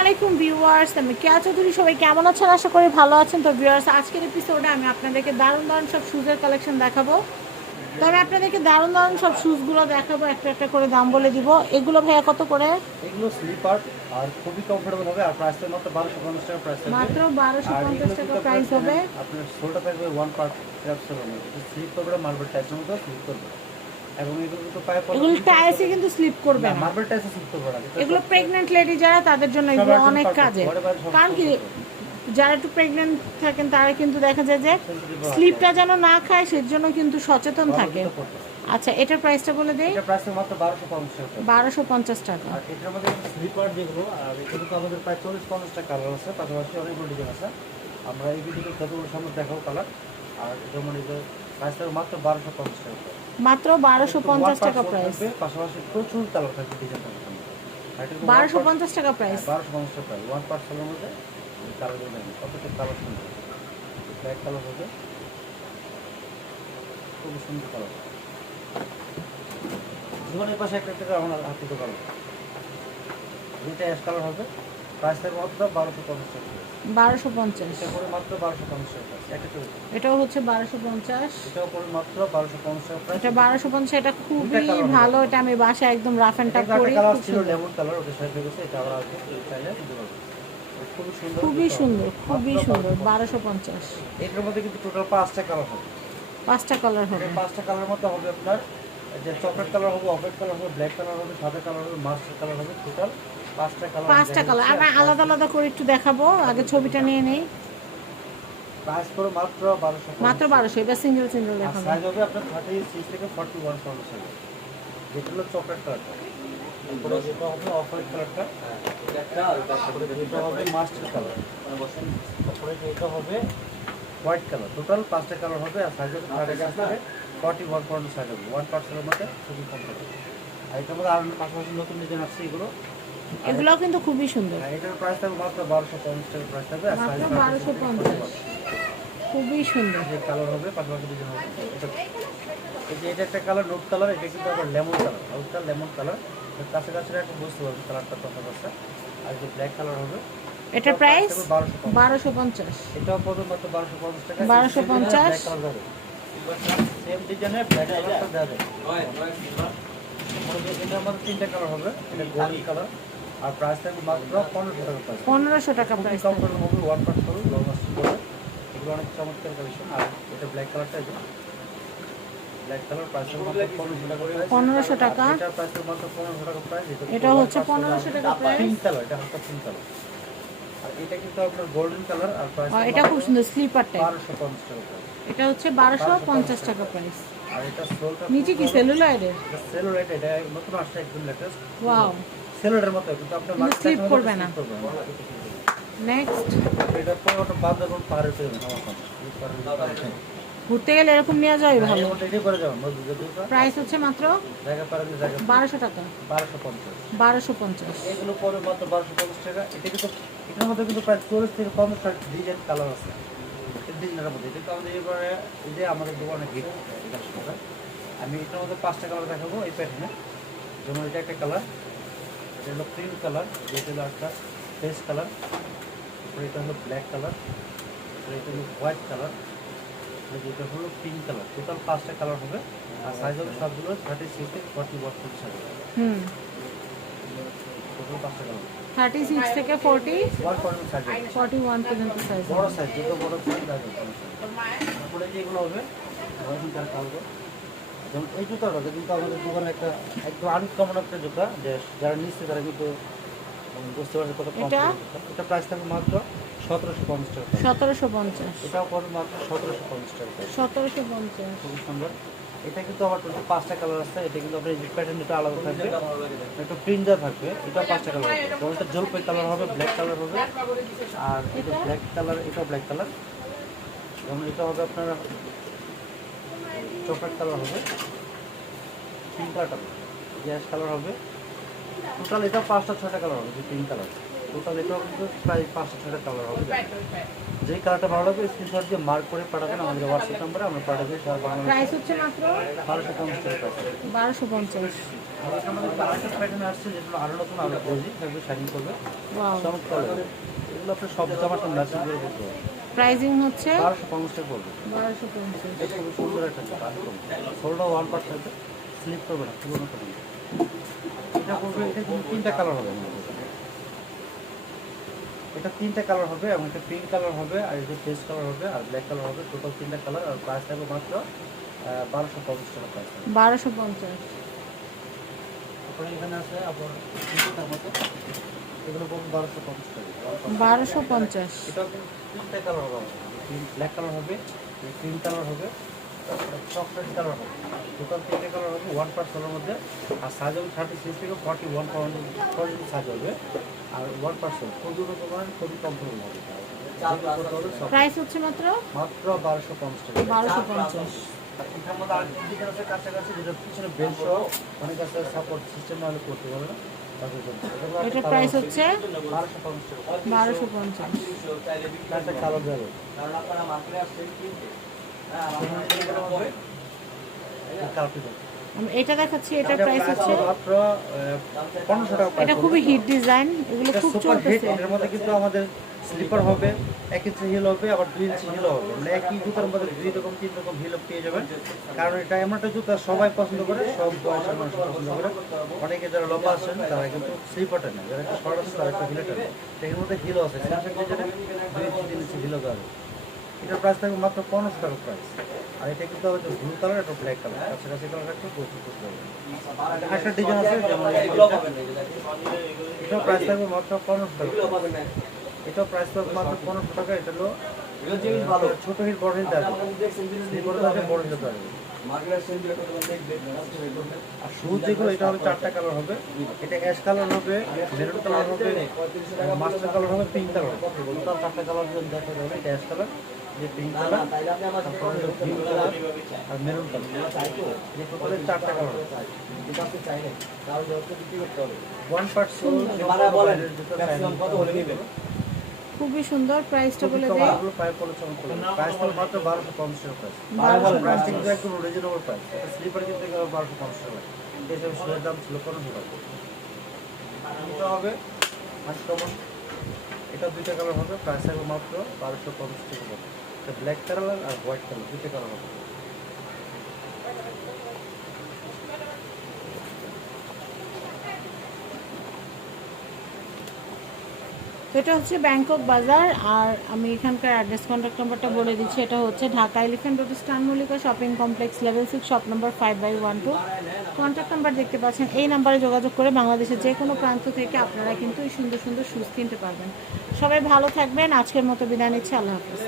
আলাইকুম ভিউয়ার্স আমি কেয়া চৌধুরী। সবাই কেমন আছেন? আশা করি ভালো আছেন। তো ভিউয়ার্স আজকের এপিসোডে আমি আপনাদেরকে দারুণ দারুণ সব শুজের কালেকশন দেখাবো। তো আমি আপনাদেরকে দারুণ দারুণ সব শুজগুলো দেখাবো একটা একটা করে দাম বলে দিব। এগুলো ভাইয়া কত করে? এগুলো স্লিপার আর খুবই কমফোর্টেবল হবে আর প্রাইসটা মাত্র বারোশো পঞ্চাশ টাকা প্রাইস থাকবে মাত্র বারোশো আর পঞ্চাশ এগুলো টাকা প্রাইস হবে। আপনার সোলটা থাকবে ওয়ান পার্ট স্লিপ করবে মার্বেল টাইসের মতো স্লিপ করবে এবং এগুলো কিন্তু পায়ে পড়া এগুলো টাইসে কিন্তু স্লিপ করবে না মার্বেল টাইসে স্লিপ করবে না। এগুলো প্রেগনেন্ট লেডি যারা তাদের জন্য এগুলো অনেক কাজে ঘরে বাইরে সব কারণ কি যারা একটু প্রেগনেন্ট থাকেন তারা কিন্তু দেখা যায় যে স্লিপটা যেন না খায় সেজন্য কিন্তু সচেতন থাকে। আচ্ছা এটার প্রাইসটা বলে দেই। এটা প্রাইস মাত্র বারোশো পঞ্চাশ টাকা। আর এটার মধ্যে স্লিপার যেগুলো আর এগুলো তো আমাদের প্রায় চল্লিশ পঞ্চাশ টাকা কালার আছে পাশাপাশি অনেকগুলো ডিজাইন আছে। আমরা এই ভিডিওতে যতগুলো সামনে দেখাবো কালার আর যেমন এই যে মাত্র বারোশো পঞ্চাশ টাকা মাত্র বারোশো পঞ্চাশ টাকা প্রাইস পাশাপাশি প্রচুর কালার থাকবে ডিজাইন থাকবে বারোশো পঞ্চাশ টাকা প্রাইস বারোশো পঞ্চাশ টাকা ওয়ান পার্সেলের মধ্যে কালার কতটা কালার সুন্দর। ব্ল্যাক কালার হবে। খুব সুন্দর কালার জীবনের পাশে একটা আমরা হাত দুইটা অ্যাশ কালার হবে। প্রাইস থাকবে মাত্র বারোশো পঞ্চাশ টাকা। বারোশো পঞ্চাশ। এটাও হচ্ছে বারোশো পঞ্চাশ। এটা বারোশো পঞ্চাশ এটা খুবই দুইটা colour হবে। ভালো এটা আমি বাসায় একদম রাফ অ্যান্ড টাফ করি কালার খুব ছিল সুন্দর। লেমন কালার ওটা শেষ গেছে এটা আবার আছে চাইলে দিতে পারব খুবই সুন্দর খুবই সুন্দর খুবই মাত্র সুন্দর 1250 বারোশো পঞ্চাশ। এটার মধ্যে কিন্তু টোটাল পাঁচটা কালার হবে। পাঁচটা কালার হবে। পাঁচটা কালার মধ্যে হবে আপনার যে চকলেট কালার হবে অফেট কালার হবে ব্ল্যাক কালার হবে সাদা কালার হবে মাস্টার কালার হবে টোটাল পাঁচটা কালার আমরা আলাদা আলাদা করে একটু দেখাবো। আগে ছবিটা নিয়ে নেই। মাত্র বারোশো এবার সিঙ্গেল সিঙ্গেল দেখাবো। সাইজ হবে আপনার থার্টি সিক্স থেকে ফর্টি ওয়ান পর্যন্ত সাইজ যেটা হলো চকলেট কালারটা যেটা হবে অফ হোয়াইট কালারটা যেটা হবে মাস্টার কালার তারপরে যেটা হবে হোয়াইট কালার টোটাল পাঁচটা কালার হবে আর সাইজ হবে থার্টি সিক্স থেকে ফর্টি ওয়ান পর্যন্ত সাইজ হবে। ওয়ান পার্সেন্টের মধ্যে খুবই আর এটার মধ্যে আর পাশাপাশি নতুন ডিজাইন আসছে এগুলো। এগুলোও কিন্তু খুবই সুন্দর। এটার প্রাইস থাকবে মাত্র বারোশো পঞ্চাশ টাকা প্রাইস থাকবে আর মাত্র সাইজ বারোশো পঞ্চাশ। খুবই সুন্দর। যে কালার হবে পাশাপাশি ডিজাইন হবে। এটা এই যে এটা একটা কালার নোট কালার এটা কিন্তু আবার লেমন কালার হালকা লেমন কালার কাছে কাছে একটা বুঝতে কালারটা আছে আর যে ব্ল্যাক কালার হবে এটার প্রাইস বারোশো বারোশো পঞ্চাশ। এটাও পড়বে মাত্র বারোশো পঞ্চাশ টাকা। 1250 সেম ডিজাইনের ব্ল্যাক কালারটা যাবে। এটার মধ্যে তিনটা কালার হবে। এটা গোল্ডেন কালার আর প্রাইস থাকবে মাত্র পনেরোশো টাকা প্রাইস পনেরোশো টাকা প্রাইস কমফোর্টেবল হবে ওয়ান পার্ট করুন লং করে এগুলো অনেক চমৎকার কালেকশন আর এটা ব্ল্যাক কালারটা পনেরোশো টাকা পনেরোশো টাকা। price। এটার প্রাইস মাত্র পনেরোশো টাকা প্রাইস এটা হচ্ছে 1500 টাকা price। পিঙ্ক কালার এটা হালকা পিঙ্ক কালার আর এটা কিন্তু আপনার গোল্ডেন কালার আর প্রাইস এটা খুব সুন্দর স্লিপার টাইপ টাকা এটা হচ্ছে বারোশো পঞ্চাশ টাকা প্রাইস আর এটা সোলটা নিচে কি এটা নতুন আসছে একদম লেটেস্ট ওয়াও মতো কিন্তু আপনার মাঝখানে করবে না। নেক্সট এটা পরে ওটা বাদ দেবেন। ঘুরতে গেলে এরকম নিয়ে যাওয়াই হ্যাঁ, ভালো। প্রাইস হচ্ছে মাত্র বারোশো টাকা। বারোশো পঞ্চাশ। বারোশো পঞ্চাশ। এগুলো পরে মাত্র বারোশো পঞ্চাশ টাকা। এটা কিন্তু এটার মধ্যে কিন্তু প্রায় চল্লিশ থেকে পঞ্চাশ ডিজাইন কালার আছে। ডিজাইনের মধ্যে। এটা আমাদের এবারে এই যে আমাদের দোকানে গিফট আমি এটার মধ্যে পাঁচটা কালার দেখাবো এই প্যাটার্নে যেমন এটা একটা কালার। এটা হলো ক্রিম কালার যেটা হলো একটা ফেস কালার তারপরে এটা হলো ব্ল্যাক কালার তারপরে এটা হলো হোয়াইট কালার যেটা হলো পিঙ্ক কালার টোটাল পাঁচটা কালার হবে আর সাইজ হবে সবগুলো থার্টি সিক্স থেকে forty one size hmm. Total পাঁচটা কালার থার্টি সিক্স থেকে forty one point size forty one পর্যন্ত সাইজ বড় সাইজ যত বড় সাইজ তারপরে যেগুলো হবে রয়েছেন তার কালকে যেমন এই জুতাটা কিন্তু আমাদের দোকানে একটা একটু আনকমন একটা জুতা যে যারা নিচ্ছে তারা কিন্তু বুঝতে পারছে কত কম এটা? এটা প্রাইস থাকবে মাত্র সতেরোশো পঞ্চাশ টাকা। সতেরোশো পঞ্চাশ। এটাও পড়বে মাত্র সতেরোশো পঞ্চাশ টাকা। সতেরোশো পঞ্চাশ। খুবই সুন্দর। এটা কিন্তু আমার টোটাল পাঁচটা কালার আছে এটা কিন্তু আপনার প্যাটার্ন এটা আলাদা থাকবে। একটা প্রিন্ট দেওয়া থাকবে এটা পাঁচটা কালার হবে যেমন এটা জলপাই কালার হবে ব্ল্যাক কালার হবে। আর এটা ব্ল্যাক কালার এটাও ব্ল্যাক কালার যেমন এটা হবে আপনার চকলেট কালার হবে। পিঙ্ক কালার গ্যাস কালার হবে। টোটাল এটা পাঁচটা ছয়টা কালার হবে যে পিঙ্ক কালার। টোটাল এটাও কিন্তু প্রায় পাঁচটা ছয়টা কালার হবে। যেই কালারটা ভালো লাগবে স্ক্রিনশট দিয়ে মার্ক করে পাঠাবেন। আমাদের হোয়াটসঅ্যাপ নাম্বারে আমরা পাঠাবো সারা বাংলাদেশ প্রাইস হচ্ছে মাত্র বারোশো পঞ্চাশ টাকা। price। বারোশো পঞ্চাশ। আর আমাদের আরেকটা প্যাটার্ন আসছে যেগুলো আরও নতুন আরও গজি থাকবে শাইনিং করবে। ওয়াও চমৎকার। এগুলো আপনার সব সঙ্গে ম্যাচিং করে হবে প্রাইজিং হচ্ছে বারোশো পঞ্চাশ পড়বে বারোশো পঞ্চাশ। এটা খুবই সুন্দর একটা জামা একদম ওয়ান পার্ট থাকবে স্লিপ করবে না পুরোনো করবে। এটা করবে এটা কিন্তু তিনটা কালার হবে এটা তিনটা কালার হবে এবং এটা পিঙ্ক কালার হবে আর এটা ফেস কালার হবে আর ব্ল্যাক কালার হবে। টোটাল তিনটা কালার আর প্রাইস থাকবে মাত্র বারোশো পঞ্চাশ টাকা প্রাইস বারোশো পঞ্চাশ। এখানে আছে আপনার মতো। বলুন বারোশো পঞ্চাশ ব্ল্যাক কালার হবে ক্রিম কালার হবে চকলেট কালার হবে টোটাল তিনটে কালার হবে ওয়ান পার্ট কালার মধ্যে। আর সাইজ হবে থার্টি সিক্স থেকে ফর্টি ওয়ান পয়েন্ট পর্যন্ত সাইজ হবে। আর ওয়ান পার্সেন্ট খুবই রকমের খুবই যেগুলো করতে হবে। প্রাইস হচ্ছে মাত্র? মাত্র বারোশো পঞ্চাশ টাকা। বারোশো পঞ্চাশ। আর এটার মধ্যে আছে কাছাকাছি যেটা পিছনে সহ অনেক আছে সাপোর্ট সিস্টেম নাহলে করতে পারবে এটার প্রাইস হচ্ছে বারোশো পঞ্চাশ এটা দেখাচ্ছি এটার এটা প্রাইস হচ্ছে এটা। খুবই হিট ডিজাইন এগুলো খুব চলতেছে এর মধ্যে কিন্তু আমাদের স্লিপার হবে, এক ইঞ্চি হিল হবে, আবার দুই ইঞ্চি হিল হবে। মানে একই জুতার মধ্যে দুই রকম, তিন রকম হিল পেয়ে যাবেন। কারণ এটা এমন একটা জুতা সবাই পছন্দ করে, সব বয়সের মানুষ পছন্দ করে। অনেকে যারা লম্বা আছেন, তারা কিন্তু স্লিপারটা নেয় যারা একটু শর্ট আছে, তারা একটা হিলটা নেয় এর মধ্যে হিলও আছে। দুই ইঞ্চি তিন ইঞ্চি হিলও যাবে এটার প্রাইস থাকবে মাত্র পনেরোশো টাকা প্রাইস আর এটা কিন্তু হচ্ছে ব্লু কালার একটা ব্ল্যাক কালার কাছাকাছি কালার একটা প্রস্তুত করতে হবে। একটা ডিজাইন আছে, যেমন। এটাও প্রাইস থাকবে মাত্র পনেরোশো টাকা এটাও প্রাইস থাকবে মাত্র পনেরোশো টাকা এটা হলো ছোট হিল বড় হিল দেওয়া স্লিপার আছে বড় হিল দেওয়া আর শু যেগুলো এটা হবে চারটা কালার হবে। এটা অ্যাশ কালার হবে মেরুন কালার হবে মাস্টার কালার হবে পিঙ্ক কালার টোটাল চারটা কালার দেখা যাবে এটা অ্যাশ কালার যে পিঙ্ক কালার আর মেরুন কালার চারটা কালার হবে। ওয়ান সোল খুবই সুন্দর প্রাইসটা বলে দেয় আপনারা পায়ে পড়ে চমৎকার প্রাইস তো মাত্র বারোশো পঞ্চাশ টাকা প্রাইস প্রাইস কিন্তু একদম রিজনেবল প্রাইস স্লিপার কিনতে গেলে বারোশো পঞ্চাশ টাকা এই হিসাবে শুয়ের দাম ছিল পনেরোশো টাকা। এটা হবে কাস্টমার এটা দুইটা কালার হবে। প্রাইস হবে মাত্র বারোশো পঞ্চাশ টাকা। এটা ব্ল্যাক কালার আর হোয়াইট কালার দুইটা কালার হবে। তো এটা হচ্ছে ব্যাংকক বাজার, আর আমি এখানকার অ্যাড্রেস কন্ট্যাক্ট নাম্বারটা বলে দিচ্ছি। এটা হচ্ছে Dhaka elephant road স্টানমলিকা shopping complex level six shop number five by one two contact number দেখতে পাচ্ছেন, এই নাম্বারে যোগাযোগ করে বাংলাদেশের যে কোনো প্রান্ত থেকে আপনারা কিন্তু এই সুন্দর সুন্দর সুস্থ কিনতে পারবেন। সবাই ভালো থাকবেন, আজকের মতো বিদায় নিচ্ছি, আল্লাহ হাফিজ।